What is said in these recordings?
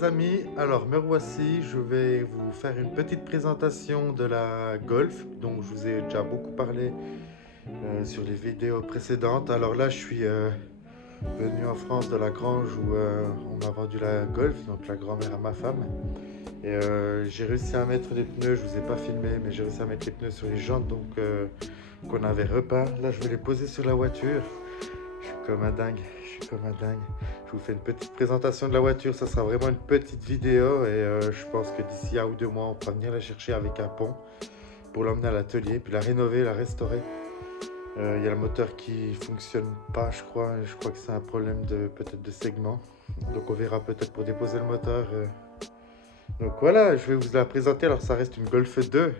les amis, alors me voici, je vais vous faire une petite présentation de la Golf dont je vous ai déjà beaucoup parlé sur les vidéos précédentes. Alors là je suis venu en France de la grange où on m'a vendu la Golf, donc la grand-mère à ma femme. Et j'ai réussi à mettre les pneus, je vous ai pas filmé, mais j'ai réussi à mettre les pneus sur les jantes donc qu'on avait repeint. Là je vais les poser sur la voiture. Je suis comme un dingue, je suis comme un dingue. Je vous fais une petite présentation de la voiture, ça sera vraiment une petite vidéo et je pense que d'ici 1 ou 2 mois, on pourra venir la chercher avec un pont pour l'emmener à l'atelier, puis la rénover, la restaurer. Il y a le moteur qui fonctionne pas, je crois que c'est un problème de peut-être de segment. Donc on verra peut-être pour déposer le moteur. Donc voilà, je vais vous la présenter. Alors ça reste une Golf 2.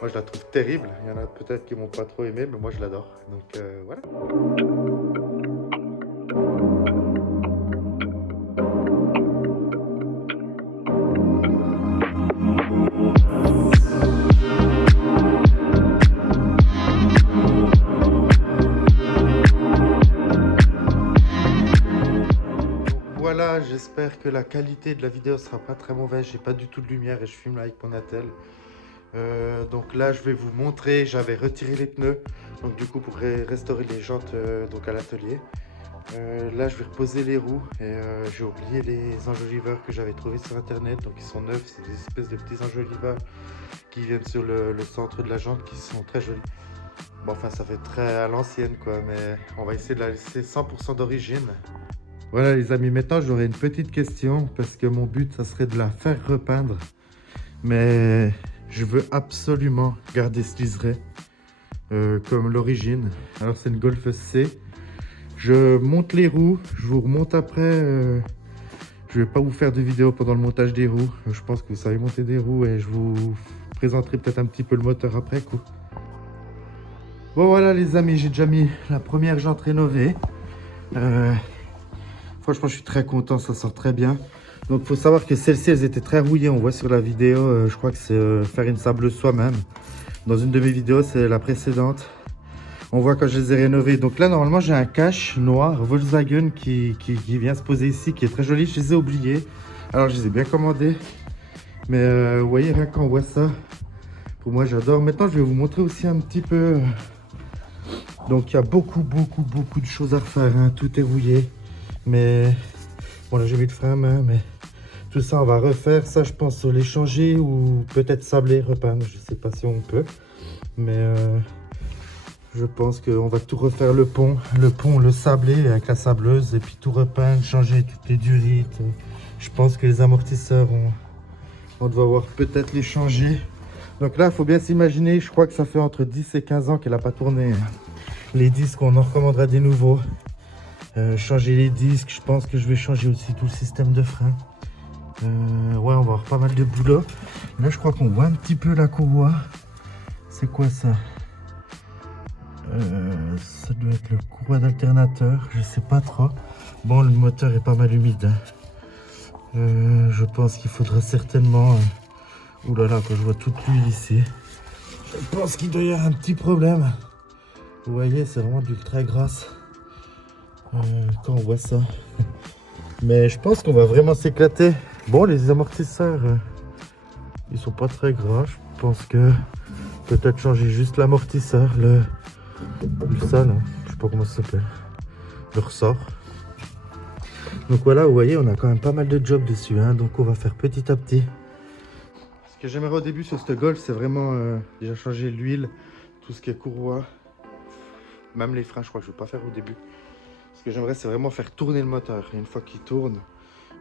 Moi je la trouve terrible. Il y en a peut-être qui m'ont pas trop aimé, mais moi je l'adore. Donc voilà. Voilà, j'espère que la qualité de la vidéo sera pas très mauvaise. J'ai pas du tout de lumière et je filme avec mon attel. Donc là, je vais vous montrer. J'avais retiré les pneus, donc du coup pour restaurer les jantes donc à l'atelier. Là, je vais reposer les roues et j'ai oublié les enjoliveurs que j'avais trouvés sur internet. Donc ils sont neufs, c'est des espèces de petits enjoliveurs qui viennent sur le centre de la jante qui sont très jolis. Bon, enfin, ça fait très à l'ancienne quoi, mais on va essayer de la laisser 100% d'origine. Voilà les amis, maintenant j'aurais une petite question parce que mon but ça serait de la faire repeindre, mais je veux absolument garder ce liseré comme l'origine. Alors c'est une Golf C. Je monte les roues, je vous remonte après. Je vais pas vous faire de vidéo pendant le montage des roues. Je pense que vous savez monter des roues et je vous présenterai peut-être un petit peu le moteur après coup. Bon voilà les amis, j'ai déjà mis la première jante rénovée. Franchement, je suis très content, ça sort très bien. Donc, il faut savoir que celles-ci, elles étaient très rouillées. On voit sur la vidéo, je crois que c'est farine sableuse soi-même. Dans une de mes vidéos, c'est la précédente. On voit quand je les ai rénovées. Donc là, normalement, j'ai un cache noir Volkswagen qui vient se poser ici, qui est très joli. Je les ai oubliés. Alors, je les ai bien commandés. Mais vous voyez, rien quand on voit ça, pour moi, j'adore. Maintenant, je vais vous montrer aussi un petit peu. Donc, il y a beaucoup de choses à refaire, hein. Tout est rouillé. Mais bon là j'ai mis le frein à main, mais tout ça on va refaire. Ça je pense les changer ou peut-être sabler, repeindre. Je sais pas si on peut, mais je pense qu'on va tout refaire, le pont, le sabler avec la sableuse et puis tout repeindre, changer toutes les durites. Je pense que les amortisseurs on doit voir peut-être les changer. Donc là il faut bien s'imaginer, je crois que ça fait entre 10 et 15 ans qu'elle n'a pas tourné, hein. Les disques on en recommandera des nouveaux. Changer les disques, je pense que je vais changer aussi tout le système de frein. Ouais, on va avoir pas mal de boulot. Là, je crois qu'on voit un petit peu la courroie. C'est quoi ça? Ça doit être le courroie d'alternateur, je sais pas trop. Bon, le moteur est pas mal humide, hein. Je pense qu'il faudra certainement... Ouh là là, quand je vois toute l'huile ici, je pense qu'il doit y avoir un petit problème. Vous voyez, c'est vraiment de l'huile très grasse. Quand on voit ça, mais je pense qu'on va vraiment s'éclater. Bon, les amortisseurs ils sont pas très gras. Je pense que peut-être changer juste l'amortisseur, ça là, je sais pas comment ça s'appelle, le ressort. Donc voilà, vous voyez, on a quand même pas mal de jobs dessus, hein, donc on va faire petit à petit. Ce que j'aimerais au début sur cette Golf, c'est vraiment déjà changer l'huile, tout ce qui est courroie, même les freins. Je crois que je vais pas faire au début. Ce que j'aimerais, c'est vraiment faire tourner le moteur. Et une fois qu'il tourne,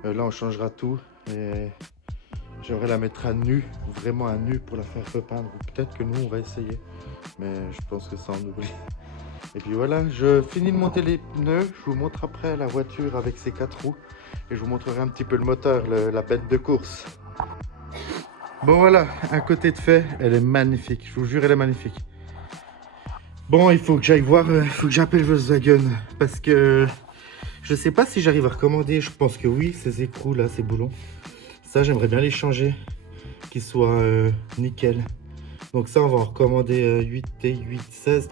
là, on changera tout. Et j'aimerais la mettre à nu, vraiment à nu pour la faire repeindre. Ou peut-être que nous, on va essayer. Mais je pense que ça, on oublie. Et puis voilà, je finis de monter les pneus. Je vous montre après la voiture avec ses 4 roues. Et je vous montrerai un petit peu le moteur, la bête de course. Bon voilà, un côté de fait, elle est magnifique. Je vous jure, elle est magnifique. Bon, il faut que j'aille voir, il faut que j'appelle Volkswagen parce que je sais pas si j'arrive à recommander. Je pense que oui, ces écrous là, ces boulons. Ça, j'aimerais bien les changer, qu'ils soient nickel. Donc ça, on va en recommander 8T, 8, 16.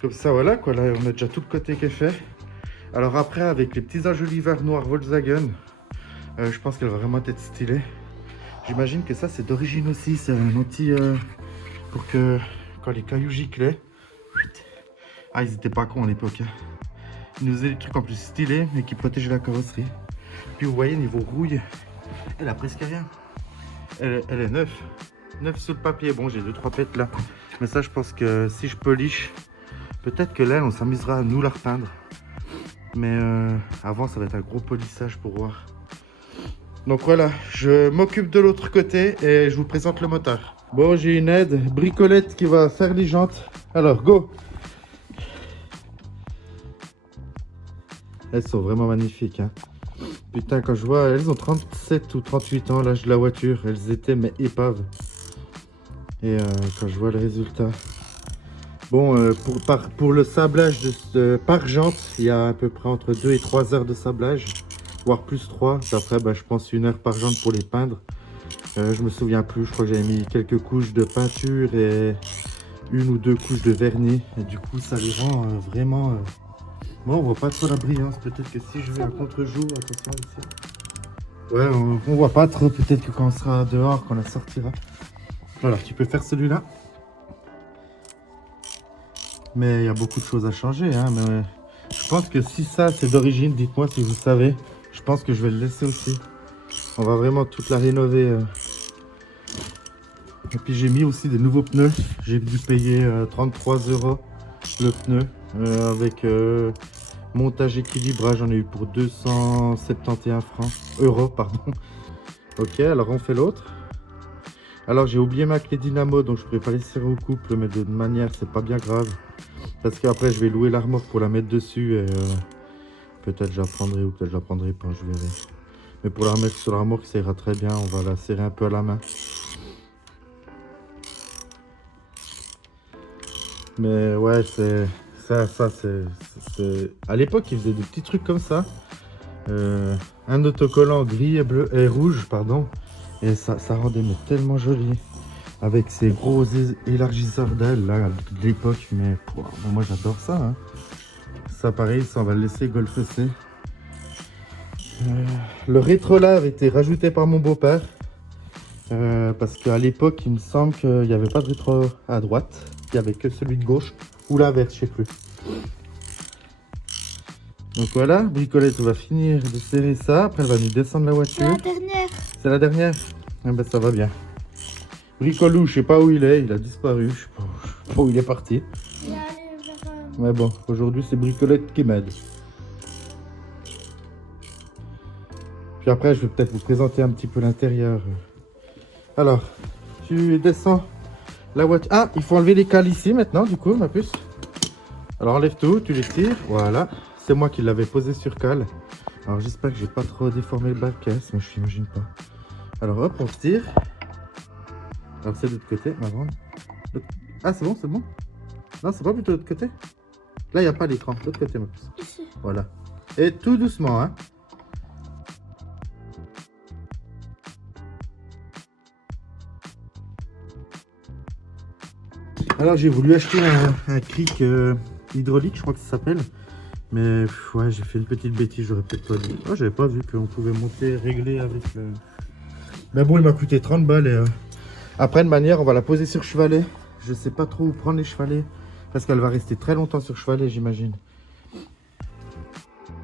Comme ça, voilà quoi, là, on a déjà tout le côté qui est fait. Alors après, avec les petits enjoliveurs noirs Volkswagen, Je pense qu'elle va vraiment être stylée. J'imagine que ça c'est d'origine aussi, c'est un anti pour que quand les cailloux giclaient. Ah, ils étaient pas cons à l'époque. Hein. Ils nous faisaient des trucs en plus stylés mais qui protégeaient la carrosserie. Puis vous voyez, niveau rouille, elle a presque rien. Elle est neuve. Neuve sur le papier. Bon, j'ai 2-3 pètes là. Mais ça, je pense que si je polish, peut-être que là, on s'amusera à nous la repeindre. Mais avant, ça va être un gros polissage pour voir. Donc voilà, je m'occupe de l'autre côté et je vous présente le moteur. Bon, j'ai une aide, bricolette qui va faire les jantes. Alors, go! Elles sont vraiment magnifiques. Hein. Putain, quand je vois, elles ont 37 ou 38 ans, l'âge de la voiture. Elles étaient, mais épaves. Et quand je vois le résultat. Bon, pour le sablage par jante, il y a à peu près entre 2 et 3 heures de sablage. Voire plus 3. Après, bah, je pense 1 heure par jante pour les peindre. Je me souviens plus, je crois que j'avais mis quelques couches de peinture et 1 ou 2 couches de vernis. Et du coup, ça les rend vraiment... Bon, on voit pas trop la brillance. Peut-être que si je vais à contre-jour, attention ici. Ouais, on voit pas trop. Peut-être que quand on sera dehors, qu'on la sortira. Voilà, tu peux faire celui-là. Mais il y a beaucoup de choses à changer. Hein, mais je pense que si ça, c'est d'origine, dites-moi si vous savez. Je pense que je vais le laisser aussi. On va vraiment toute la rénover. Et puis j'ai mis aussi des nouveaux pneus. J'ai dû payer 33 € le pneu. Avec montage équilibrage, j'en ai eu pour 271 euros. Pardon. Ok, alors on fait l'autre. Alors j'ai oublié ma clé dynamo, donc je pourrais pas les serrer au couple, mais de manière c'est pas bien grave. Parce qu'après je vais louer la remorque pour la mettre dessus et peut-être je la prendrai ou peut-être je la prendrai pas, je verrai. Mais pour la remettre sur la remorque ça ira très bien, on va la serrer un peu à la main. Mais ouais, c'est ça c'est... À l'époque ils faisaient des petits trucs comme ça. Un autocollant gris et bleu et rouge, pardon. Et ça rendait mais tellement joli. Avec ces gros élargisseurs d'ailes là de l'époque. Mais wow, moi j'adore ça. Hein. Ça pareil, ça on va le laisser golfesser. Le rétro là avait été rajouté par mon beau-père. Parce qu'à l'époque il me semble qu'il n'y avait pas de rétro à droite. Il n'y avait que celui de gauche. Ou l'inverse, je sais plus. Donc voilà, bricolette, on va finir de serrer ça. Après, elle va nous descendre la voiture. C'est la dernière. C'est la dernière? Ah ben ça va bien. Bricolou, je sais pas où il est, il a disparu. Je sais pas où il est parti. Il est allé vers... Mais bon, aujourd'hui c'est bricolette qui m'aide. Puis après, je vais peut-être vous présenter un petit peu l'intérieur. Alors, tu descends la voiture. Ah, il faut enlever les cales ici maintenant, du coup, ma puce. Alors enlève tout, tu les tires, voilà. C'est moi qui l'avais posé sur cale. Alors j'espère que j'ai pas trop déformé le bas-caisse, mais je n'imagine pas. Alors hop, on tire. Alors c'est de l'autre côté, avant. Ah c'est bon, c'est bon. Non, c'est pas plutôt de l'autre côté. Là, il n'y a pas l'écran, de l'autre côté, ma puce. Ici. Voilà. Et tout doucement, hein. Alors j'ai voulu acheter un cric hydraulique, je crois que ça s'appelle. Mais ouais, j'ai fait une petite bêtise, j'aurais peut-être pas dit. Oh, j'avais pas vu qu'on pouvait monter, régler avec le... Mais bon, il m'a coûté 30 balles et après de manière, on va la poser sur chevalet. Je sais pas trop où prendre les chevalets parce qu'elle va rester très longtemps sur chevalet, j'imagine.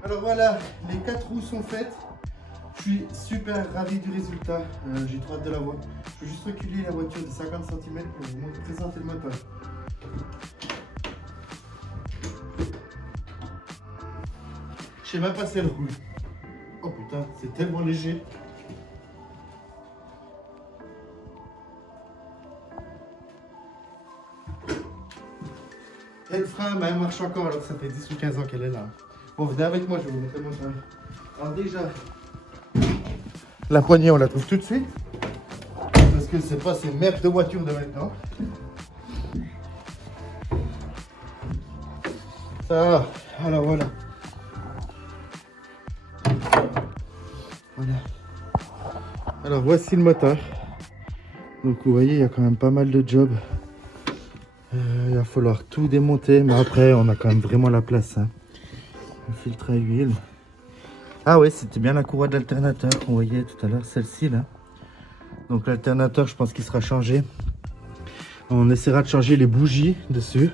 Alors voilà, les 4 roues sont faites. Je suis super ravi du résultat. J'ai trop hâte de la voir. Je vais juste reculer la voiture de 50 cm pour vous présenter le moteur. Je sais même pas si elle roule. Oh putain, c'est tellement léger. Et le frein, mais elle marche encore alors que ça fait 10 ou 15 ans qu'elle est là. Bon, venez avec moi, je vais vous montrer mon moteur. Alors déjà, la poignée, on la trouve tout de suite. Parce que c'est pas ces merdes de voitures de maintenant. Ça va. Alors voilà. Voilà. Alors voici le moteur. Donc vous voyez, il y a quand même pas mal de jobs. Il va falloir tout démonter, mais après on a quand même vraiment la place. Hein. Un filtre à huile. Ah ouais, c'était bien la courroie de l'alternateur qu'on voyait tout à l'heure, celle-ci là. Donc l'alternateur, je pense qu'il sera changé. On essaiera de changer les bougies dessus.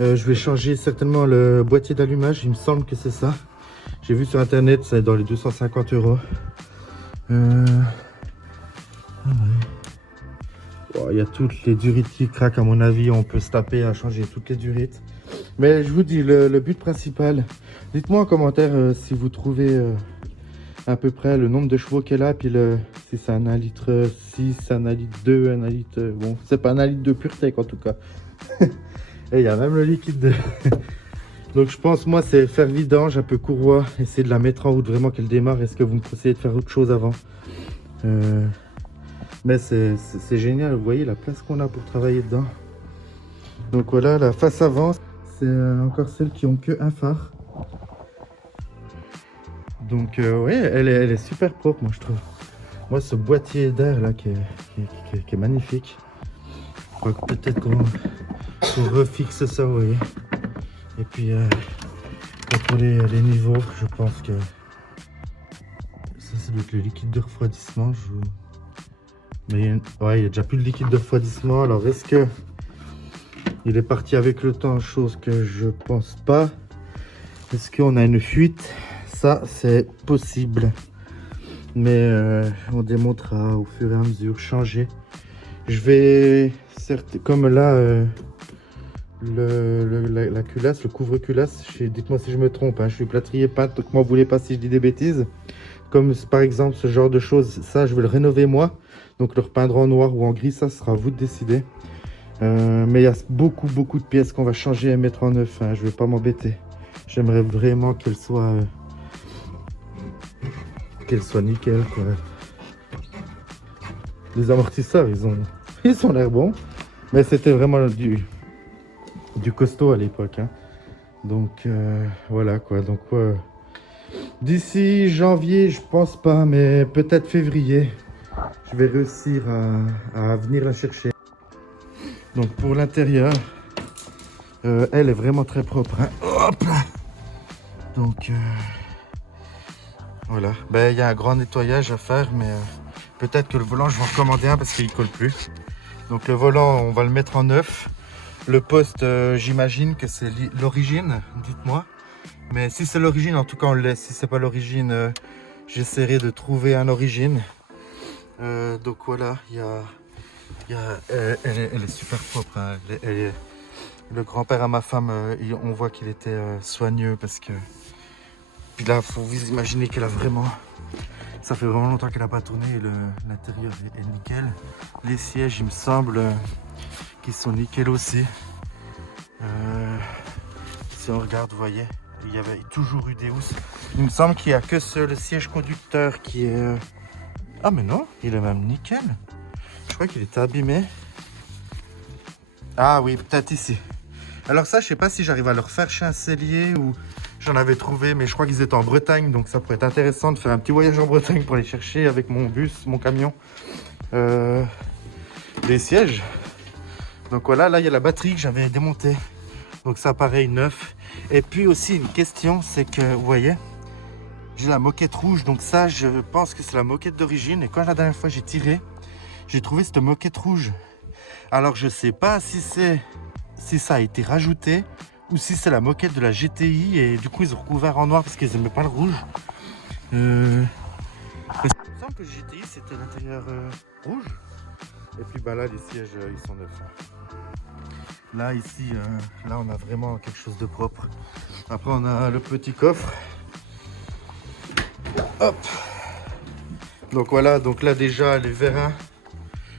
Je vais changer certainement le boîtier d'allumage, il me semble que c'est ça. J'ai vu sur internet, c'est dans les 250 euros. Ah ouais. Oh, il y a toutes les durites qui craquent à mon avis, on peut se taper à changer toutes les durites. Mais je vous dis, le but principal, dites-moi en commentaire si vous trouvez à peu près le nombre de chevaux qu'elle a, puis si c'est un 1,6 litre, 1 litre 2, 1 litre... Bon, c'est pas un 1 litre de pureté en tout cas. Et il y a même le liquide de... Donc je pense, moi, c'est faire vidange, un peu courroie, essayer de la mettre en route vraiment qu'elle démarre. Est-ce que vous me conseillez de faire autre chose avant? Mais c'est génial, vous voyez la place qu'on a pour travailler dedans. Donc voilà, la face avant, c'est encore celles qui ont que un phare. Donc oui, elle est super propre, moi je trouve. Moi, ce boîtier d'air là qui est magnifique. Je crois que peut-être qu'on refixe ça, vous voyez. Et puis pour les niveaux, je pense que ça doit être le liquide de refroidissement. Mais ouais, il n'y a déjà plus de liquide de refroidissement. Alors est-ce que il est parti avec le temps? Chose que je pense pas. Est-ce qu'on a une fuite? Ça, c'est possible. Mais on démontrera au fur et à mesure, changer. Je vais, certes, comme là, la culasse, le couvre-culasse, dites-moi si je me trompe, hein, je suis plâtrier peintre, donc m'en voulez pas si je dis des bêtises. Comme par exemple ce genre de choses, ça je vais le rénover moi. Donc le repeindre en noir ou en gris, ça sera à vous de décider. Mais il y a beaucoup de pièces qu'on va changer et mettre en neuf, hein, je vais pas m'embêter. J'aimerais vraiment qu'elle soit nickel, quoi. Les amortisseurs, ils ont l'air bons, mais c'était vraiment du costaud à l'époque, hein. Donc voilà quoi. Donc d'ici janvier, je pense pas, mais peut-être février, je vais réussir à venir la chercher. Donc pour l'intérieur, elle est vraiment très propre, hein. Hop là. Donc voilà, ben il y a un grand nettoyage à faire, mais peut-être que le volant, je vais en recommander un parce qu'il colle plus. Donc le volant, on va le mettre en neuf. Le poste, j'imagine que c'est l'origine, dites-moi. Mais si c'est l'origine, en tout cas on le laisse. Si c'est pas l'origine, j'essaierai de trouver un origine. Donc voilà, elle est super propre, hein. Le grand-père à ma femme, on voit qu'il était soigneux parce que... Puis là, faut vous imaginer qu'elle a vraiment... Ça fait vraiment longtemps qu'elle n'a pas tourné et l'intérieur est nickel. Les sièges, il me semble qu'ils sont nickel aussi. Si on regarde, vous voyez, il y avait toujours eu des housses. Il me semble qu'il n'y a que le siège conducteur qui est... Ah mais non, il est même nickel. Je crois qu'il était abîmé. Ah oui, peut-être ici. Alors ça, je sais pas si j'arrive à le refaire chez un sellier ou... J'en avais trouvé, mais je crois qu'ils étaient en Bretagne, donc ça pourrait être intéressant de faire un petit voyage en Bretagne pour les chercher avec mon bus, mon camion. Des sièges. Donc voilà, là il y a la batterie que j'avais démontée. Donc ça pareil, neuf. Et puis aussi une question, c'est que vous voyez, j'ai la moquette rouge, donc ça je pense que c'est la moquette d'origine. Et quand la dernière fois j'ai tiré, j'ai trouvé cette moquette rouge. Alors je sais pas si ça a été rajouté ou si c'est la moquette de la GTI et du coup ils ont recouvert en noir parce qu'ils n'aimaient pas le rouge. Il me semble que le GTI c'était l'intérieur rouge. Et puis bah là les sièges ils sont neufs. Là ici, là on a vraiment quelque chose de propre. Après on a le petit coffre. Hop. Donc voilà, donc là déjà les vérins,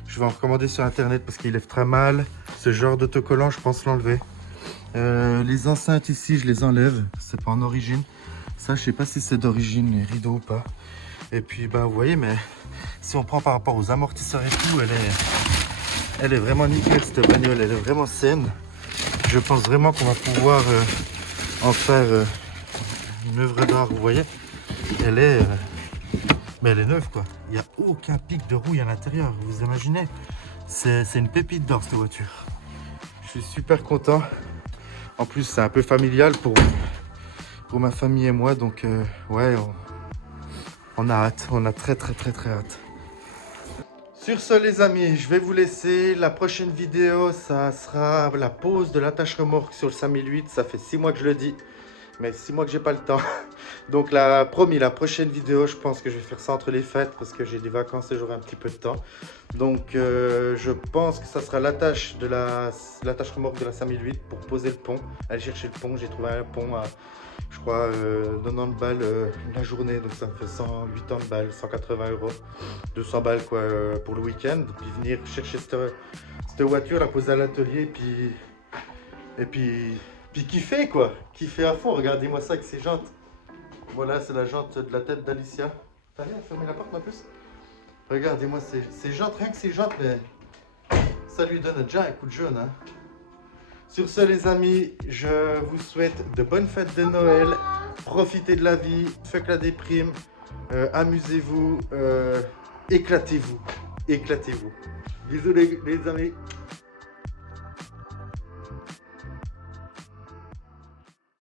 je vais en recommander sur internet parce qu'ils lèvent très mal. Ce genre d'autocollant, je pense l'enlever. Les enceintes ici, je les enlève. C'est pas en origine. Ça, je sais pas si c'est d'origine, les rideaux ou pas. Et puis, bah, vous voyez, mais si on prend par rapport aux amortisseurs et tout, elle est vraiment nickel cette bagnole. Elle est vraiment saine. Je pense vraiment qu'on va pouvoir en faire une œuvre d'art. Vous voyez, mais elle est neuve quoi. Il n'y a aucun pic de rouille à l'intérieur. Vous imaginez? C'est une pépite d'or cette voiture. Je suis super content. En plus, c'est un peu familial pour ma famille et moi. Donc, ouais, On a hâte, on a très hâte. Sur ce les amis, je vais vous laisser. La prochaine vidéo, ça sera la pose de l'attache remorque sur le 5008. Ça fait 6 mois que je le dis, mais 6 mois que j'ai pas le temps. Donc la prochaine vidéo, je pense que je vais faire ça entre les fêtes parce que j'ai des vacances et j'aurai un petit peu de temps. Donc je pense que ça sera l'attache remorque de la 5008 pour poser le pont. Aller chercher le pont, j'ai trouvé un pont à, je crois, 90 balles la journée. Donc ça me fait 180 balles, 180 euros, 200 balles quoi pour le week-end. Puis venir chercher cette voiture, la poser à l'atelier et puis kiffer quoi. Kiffer à fond, regardez-moi ça avec ses jantes. Voilà, c'est la jante de la tête d'Alicia. T'as rien à fermer la porte ma puce? Regardez-moi ces jantes, rien que ces jantes, mais ça lui donne déjà un coup de jeune. Hein. Sur ce les amis, je vous souhaite de bonnes fêtes de Noël. Profitez de la vie, fuck la déprime, amusez-vous, éclatez-vous. Bisous les amis.